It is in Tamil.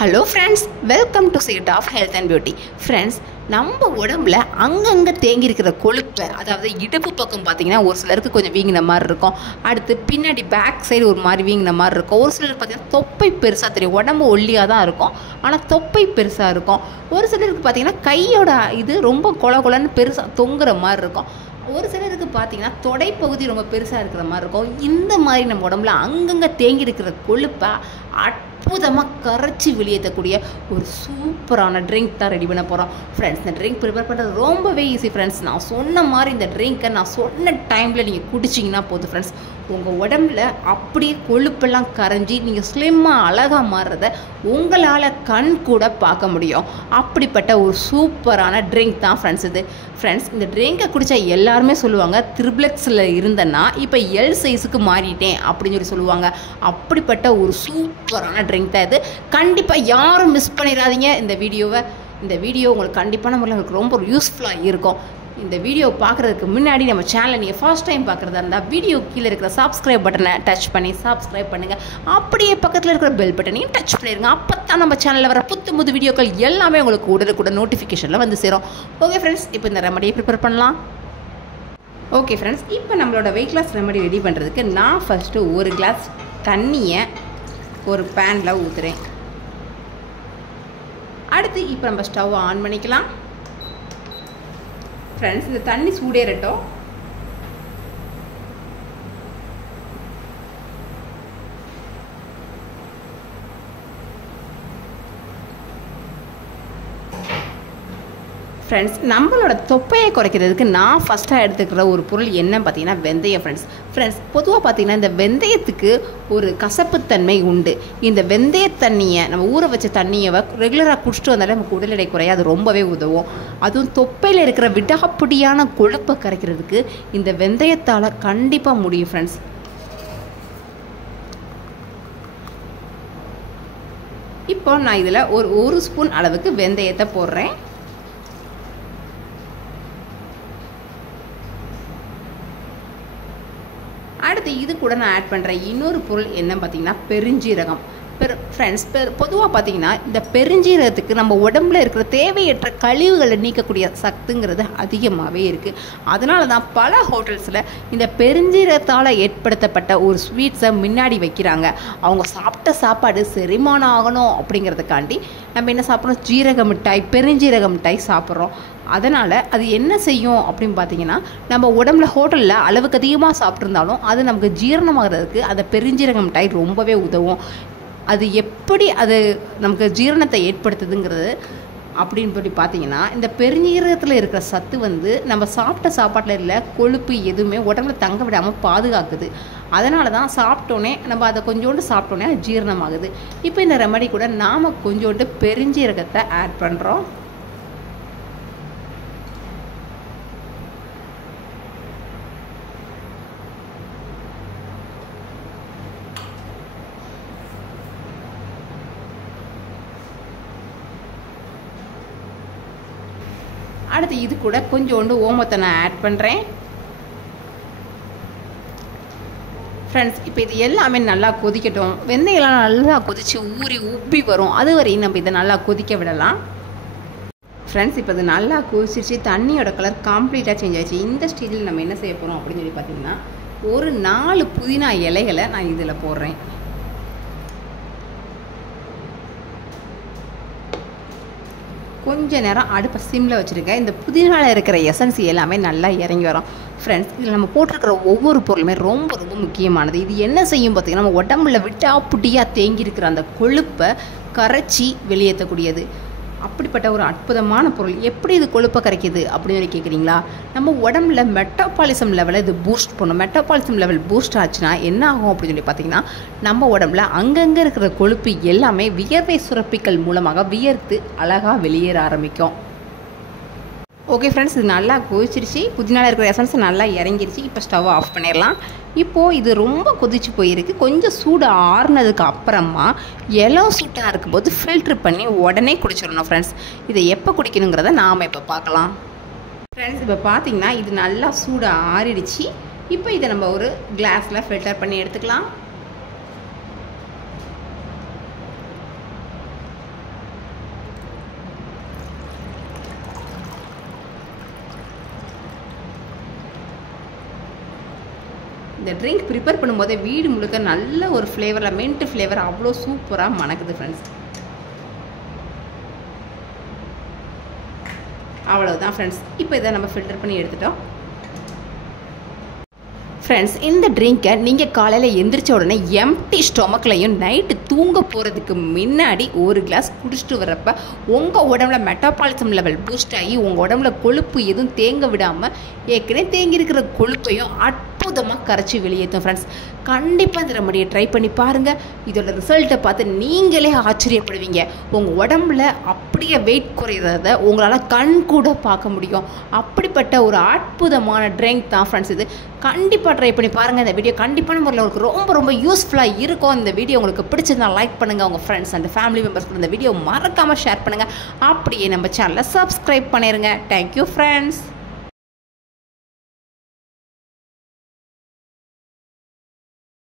Hello friends, welcome to seat of health and beauty. Friends, நம்ம உடம்புல அங்கங்கே தேங்கியிருக்கிற கொழுப்பை, அதாவது இடுப்பு பக்கம் பார்த்திங்கன்னா ஒரு சிலருக்கு கொஞ்சம் வீங்கின மாதிரி இருக்கும். அடுத்து பின்னாடி பேக் சைடு ஒரு மாதிரி வீங்கின மாதிரி இருக்கும். ஒரு சிலருக்கு பார்த்திங்கன்னா தொப்பை பெருசாக தெரியும். உடம்பு ஒல்லியாக தான் இருக்கும், ஆனால் தொப்பை பெருசாக இருக்கும். ஒரு சிலருக்கு பார்த்திங்கன்னா கையோட இது ரொம்ப கொலன்னு பெருசாக தொங்குற மாதிரி இருக்கும். ஒரு சிலருக்கு பார்த்திங்கன்னா தொடைப்பகுதி ரொம்ப பெருசாக இருக்கிற மாதிரி இருக்கும். இந்த மாதிரி நம்ம உடம்புல அங்கங்கே தேங்கி இருக்கிற கொழுப்பை அற்புதமாக கரைச்சி வெளியேற்றக்கூடிய ஒரு சூப்பரான ட்ரிங்க் தான் ரெடி பண்ண போகிறோம். ஃப்ரெண்ட்ஸ், இந்த ட்ரிங்க் ப்ரிப்பேர் பண்ணுறது ரொம்பவே ஈஸி ஃப்ரெண்ட்ஸ். நான் சொன்ன மாதிரி இந்த ட்ரிங்க்கை நான் சொன்ன டைமில் நீங்கள் குடிச்சிங்கன்னா போதும் ஃப்ரெண்ட்ஸ். உங்கள் உடம்புல அப்படியே கொழுப்பெல்லாம் கரைஞ்சி நீங்கள் ஸ்லிம்மாக அழகாக மாறுறத உங்களால் கண் கூட பார்க்க முடியும். அப்படிப்பட்ட ஒரு சூப்பரான ட்ரிங்க் தான் ஃப்ரெண்ட்ஸ் இது. ஃப்ரெண்ட்ஸ், இந்த ட்ரிங்கை குடித்தா எல்லாருமே சொல்லுவாங்க, த்ரிப்ளெக்ஸில் இருந்தேன்னா இப்போ எல் சைஸுக்கு மாறிட்டேன் அப்படின்னு சொல்லுவாங்க. அப்படிப்பட்ட ஒரு சூப்பரான ட்ரிங்க் தான் இது. கண்டிப்பாக யாரும் மிஸ் பண்ணிடாதீங்க இந்த வீடியோவை. இந்த வீடியோ உங்களுக்கு கண்டிப்பான முறையில் உங்களுக்கு ரொம்ப யூஸ்ஃபுல்லாக இருக்கும். இந்த வீடியோ பார்க்குறதுக்கு முன்னாடி நம்ம சேனலை நீங்கள் ஃபர்ஸ்ட் டைம் பார்க்குறதா இருந்தால் வீடியோ கீழே இருக்கிற சப்ஸ்கிரைப் பட்டனை டச் பண்ணி சப்ஸ்கிரைப் பண்ணுங்கள். அப்படியே பக்கத்தில் இருக்கிற பெல் பட்டனையும் டச் பண்ணிடுங்க. அப்போ தான் நம்ம சேனலில் வர புது வீடியோக்கள் எல்லாமே உங்களுக்கு உடனுக்குடன் நோட்டிஃபிகேஷனில் வந்து சேரும். ஓகே ஃப்ரெண்ட்ஸ், இப்போ இந்த ரெமடியை ப்ரிப்பேர் பண்ணலாம். ஓகே ஃப்ரெண்ட்ஸ், இப்போ நம்மளோட வெயிட் லாஸ் ரெமடி ரெடி பண்ணுறதுக்கு நான் ஃபஸ்ட்டு ஒரு கிளாஸ் தண்ணியை ஒரு பேனில் ஊற்றுறேன். அடுத்து இப்போ நம்ம ஸ்டவ் ஆன் பண்ணிக்கலாம். ஃப்ரெண்ட்ஸ், இந்த தண்ணி சூடேறட்டும். ஃப்ரெண்ட்ஸ், நம்மளோட தொப்பையை குறைக்கிறதுக்கு நான் ஃபஸ்ட்டாக எடுத்துக்கிற ஒரு பொருள் என்ன பார்த்தீங்கன்னா வெந்தயம். ஃப்ரெண்ட்ஸ், பொதுவாக பார்த்தீங்கன்னா இந்த வெந்தயத்துக்கு ஒரு கசப்புத்தன்மை உண்டு. இந்த வெந்தய தண்ணியை நம்ம ஊற வச்ச தண்ணியை ரெகுலராக குடிச்சிட்டு வந்தாலே நமக்கு உடல் எடை குறைய அது ரொம்பவே உதவும். அதுவும் தொப்பையில் இருக்கிற விடாப்பிடியான கொழுப்பை கரைக்கிறதுக்கு இந்த வெந்தயத்தால் கண்டிப்பாக முடியும் ஃப்ரெண்ட்ஸ். இப்போ நான் இதில் ஒரு ஸ்பூன் அளவுக்கு வெந்தயத்தை போடுறேன். அடுத்து இது கூட நான் ஆட் பண்ணுறேன் இன்னொரு பொருள் என்ன பார்த்தீங்கன்னா பெருஞ்சீரகம். ஃப்ரெண்ட்ஸ், பொதுவாக பார்த்தீங்கன்னா இந்த பெருஞ்சீரகத்துக்கு நம்ம உடம்புல இருக்கிற தேவையற்ற கழிவுகளை நீக்கக்கூடிய சத்துங்கிறது அதிகமாகவே இருக்குது. அதனால தான் பல ஹோட்டல்ஸில் இந்த பெருஞ்சீரகத்தால் ஏற்படுத்தப்பட்ட ஒரு ஸ்வீட்ஸை முன்னாடி வைக்கிறாங்க. அவங்க சாப்பிட்ட சாப்பாடு செரிமானம் ஆகணும் அப்படிங்கிறதுக்காண்டி நம்ம என்ன சாப்பிட்றோம், ஜீரக மிட்டாய், பெருஞ்சீரக மிட்டாய் சாப்பிட்றோம். அதனால் அது என்ன செய்யும் அப்படின்னு பார்த்தீங்கன்னா, நம்ம உடம்புல ஹோட்டலில் அளவுக்கு அதிகமாக சாப்பிட்ருந்தாலும் அது நமக்கு ஜீரணமாகிறதுக்கு அந்த பெருஞ்சீரக மிட்டாய் ரொம்பவே உதவும். அது எப்படி அது நமக்கு ஜீரணத்தை ஏற்படுத்துதுங்கிறது அப்படின்னு சொல்லி பார்த்தீங்கன்னா, இந்த பெருஞ்சீரகத்தில் இருக்கிற சத்து நம்ம சாப்பிட்ட சாப்பாட்டில் இல்லை கொழுப்பு எதுவுமே உடம்புல தங்க விடாமல் பாதுகாக்குது. அதனால தான் சாப்பிட்டோன்னே நம்ம அதை கொஞ்சோண்டு சாப்பிட்டோன்னே அது ஜீரணமாகுது. இப்போ இந்த ரெமடி கூட நாம் கொஞ்சோண்டு பெருஞ்சீரகத்தை ஆட் பண்ணுறோம். அடுத்து இது கூட கொஞ்சோண்டு ஓமத்தை நான் ஆட் பண்ணுறேன். ஃப்ரெண்ட்ஸ், இப்போ இது எல்லாமே நல்லா கொதிக்கட்டும். வெந்தயம்லாம் நல்லா கொதித்து ஊறி உப்பி வரும். அது வரையும் நம்ம இதை நல்லா கொதிக்க விடலாம். ஃப்ரெண்ட்ஸ், இப்போ இது நல்லா கொதிச்சிருச்சு. தண்ணியோட கலர் கம்ப்ளீட்டாக சேஞ்ச் ஆயிடுச்சு. இந்த ஸ்டேஜில் நம்ம என்ன செய்ய போகிறோம் அப்படின்னு சொல்லி பார்த்தீங்கன்னா, ஒரு 4 புதினா இலைகளை நான் இதில் போடுறேன். கொஞ்ச நேரம் அடுப்பை சிம்மில் வச்சுருக்கேன். இந்த புதினாவில் இருக்கிற எசன்ஸ் எல்லாமே நல்லா இறங்கி வரும். ஃப்ரெண்ட்ஸ், இதில் நம்ம போட்டிருக்கிற ஒவ்வொரு பொருளுமே ரொம்ப ரொம்ப முக்கியமானது. இது என்ன செய்யும் பார்த்தீங்கன்னா, நம்ம உடம்புல விட்டாப்புட்டியாக தேங்கியிருக்கிற அந்த கொழுப்பை கரைச்சி வெளியேற்றக்கூடியது. அப்படிப்பட்ட ஒரு அற்புதமான பொருள். எப்படி இது கொழுப்பை கரைக்குது அப்படின்னு சொல்லி கேட்குறீங்களா? நம்ம உடம்புல மெட்டாபாலிசம் லெவலை இது பூஸ்ட் பண்ணும். மெட்டாபாலிசம் லெவல் பூஸ்ட் ஆச்சுன்னா என்ன ஆகும் அப்படின்னு சொல்லி பார்த்தீங்கன்னா, நம்ம உடம்புல அங்கங்கே இருக்கிற கொழுப்பு எல்லாமே வியர்வை சுரப்பிகள் மூலமாக வியர்த்து அழகாக வெளியேற ஆரம்பிக்கும். ஓகே ஃப்ரெண்ட்ஸ், இது நல்லா கொதிச்சிருச்சு. புதினாவில் இருக்கிற எசன்ஸ் நல்லா இறங்கிருச்சு. இப்போ ஸ்டவ் ஆஃப் பண்ணிடலாம். இப்போது இது ரொம்ப கொதிச்சு போயிருக்கு. கொஞ்சம் சூடு ஆறுனதுக்கு அப்புறமா இளம் சூட்டாக இருக்கும்போது ஃபில்ட்ரு பண்ணி உடனே குடிச்சிடணும் ஃப்ரெண்ட்ஸ். இதை எப்போ குடிக்கணுங்கிறத நாம் இப்போ பார்க்கலாம். ஃப்ரெண்ட்ஸ், இப்போ பார்த்தீங்கன்னா இது நல்லா சூடு ஆறிடுச்சு. இப்போ இதை நம்ம ஒரு கிளாஸில் ஃபில்டர் பண்ணி எடுத்துக்கலாம். இந்த ட்ரிங்க் ப்ரிப்பேர் பண்ணும்போது வீடு முழுக்க நல்ல ஒரு ஃப்ளேவரில் மின்ட் ஃப்ளேவர் அவ்வளோ சூப்பராக மணக்குது ஃப்ரெண்ட்ஸ். அவ்வளோதான் ஃப்ரெண்ட்ஸ். இப்போ இதை நம்ம ஃபில்டர் பண்ணி எடுத்துட்டோம். ஃப்ரெண்ட்ஸ், இந்த ட்ரிங்கை நீங்கள் காலையில் எந்திரிச்ச உடனே எம்டி ஸ்டொமக்லையும் நைட்டு தூங்க போகிறதுக்கு முன்னாடி ஒரு கிளாஸ் குடிச்சிட்டு வரப்போ உங்கள் உடம்புல மெட்டாபாலிசம் லெவல் பூஸ்ட் ஆகி உங்கள் உடம்புல கொழுப்பு எதுவும் தேங்க விடாமல் ஏற்கனவே தேங்கி இருக்கிற கொழுப்பையும் அற்புதமாக கரைச்சி வெளியேற்றும் ஃப்ரெண்ட்ஸ். கண்டிப்பாக இந்த ரெமடியை ட்ரை பண்ணி பாருங்கள். இதோட ரிசல்ட்டை பார்த்து நீங்களே ஆச்சரியப்படுவீங்க. உங்கள் உடம்புல அப்படியே வெயிட் குறையிறத உங்களால் கண் கூட பார்க்க முடியும். அப்படிப்பட்ட ஒரு அற்புதமான ட்ரிங்க் தான் ஃப்ரெண்ட்ஸ் இது. கண்டிப்பாக ட்ரை பண்ணி பாருங்கள். இந்த வீடியோ கண்டிப்பான முறையில் உங்களுக்கு ரொம்ப ரொம்ப யூஸ்ஃபுல்லாக இருக்கும். இந்த வீடியோ உங்களுக்கு பிடிச்சிருந்தா லைக் பண்ணுங்கள். உங்கள் ஃப்ரெண்ட்ஸ் அண்ட் ஃபேமிலி மெம்பர்ஸ்க்கு இந்த வீடியோ மறக்காமல் ஷேர் பண்ணுங்கள். அப்படியே நம்ம சேனலை சப்ஸ்கிரைப் பண்ணிடுங்க. Thank you friends.